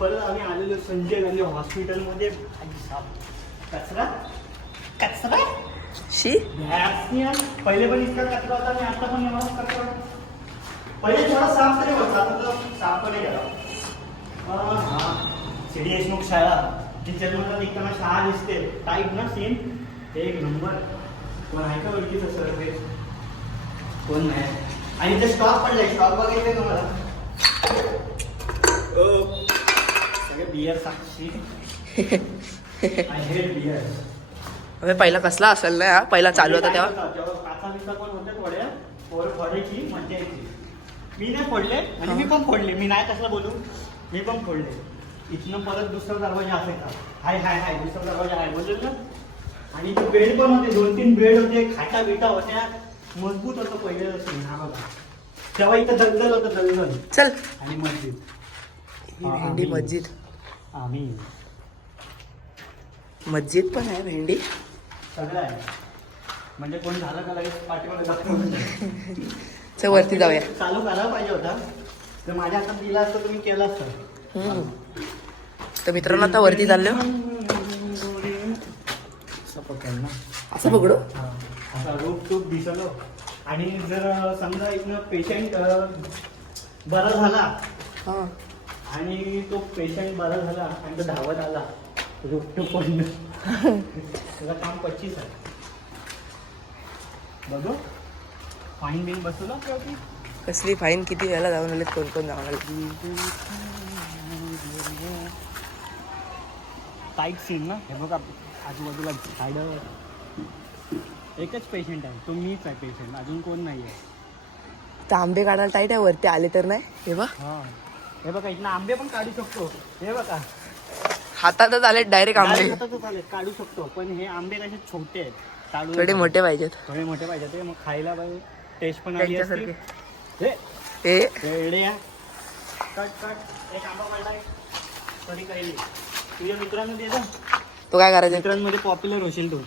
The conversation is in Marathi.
परत आम्ही आलेलो संजय गांधी हॉस्पिटलमध्ये. कचरा कचरा शी पहिले पण इतका कचरा होता आणि आता पण एवढा कचरा. पहिले थोडा साफ तरी होता, आता तर साफ पण गेला. हा सी.डी. देशमुख शाळा, टीचरला निघताना शाळा दिसते टाईप ना सीन एक नंबर. कोण आहे का ओळखीचं सर? ते कोण नाही. आणि ते स्टॉक पडलाय, स्टॉक बघायचंय का मला? सगळे beer Sakshi. I hate beer. अबे पहिला कसला असेल ना, पहिला चालू होता तेव्हा. काचा बिचा पण होत्या थोड्या, फोडायची मजा यायची. मी नाही फोडले आणि मी पण फोडले. मी नाही कसला बोलू, मी पण फोडले. इथनं परत दुसरा दरवाजा असायचा. हाय हाय हाय दुसरा दरवाजा आहे बोललो ना. आणि ते बेड पण होते, 2-3 बेड होते, खाटा बिटा होत्या. मजबूत होतं पहिले हा बघा. तेव्हा इथं दलदल होतं, दलदल. चल आणि मस्जिद. भेंडी मस्जिद. आम्ही मस्जिद पण आहे, भेंडी सगळं आहे. म्हणजे कोण झालं का लगेच पाठीमागे जातो. चल वरती जाऊया. चालू करायला पाहिजे होता, तर माझ्या हातात दिला असतं तर मी केलं असतं. तर मित्रांनो आता वरती चाललो. असं पकडू असा रूप टूप दिसलो. आणि जर समजा इथनं पेशंट बरा झाला हा आणि तो पेशंट बरा झाला आणि तो धावत आला रूप टूप पडणं, त्याचं काम 25 आहे. बघू फाईन बिन बसवलं का? कसली फाईन, किती वेळेला जाऊन आले, कोण कोण जाऊन आले. टाईट सीन ना हे बघा, आजूबाजूला झाडं. एकच पेशंट आहे, तो मीच आहे पेशंट, अजून कोण नाही आहे. तर आंबे काढायला टाईट आहे, वरती आले तर नाही. हे बघ हा हे बघा, इथनं आंबे पण काढू शकतो. हे बघा हातातच आले डायरेक्ट आंबे. काढू शकतो, पण हे आंबे कसे छोटे आहेत, काढू थोडे मोठे पाहिजेत. थोडे मोठे पाहिजे ते, मग खायला पाहिजे, टेस्ट पण आली असते. हे एवढे या कट कट. एक आंबा पडलाय तरी काही तुझ्या मित्रांना दे जा. तो काय करायचं? मित्रांमध्ये पॉप्युलर होशील तू.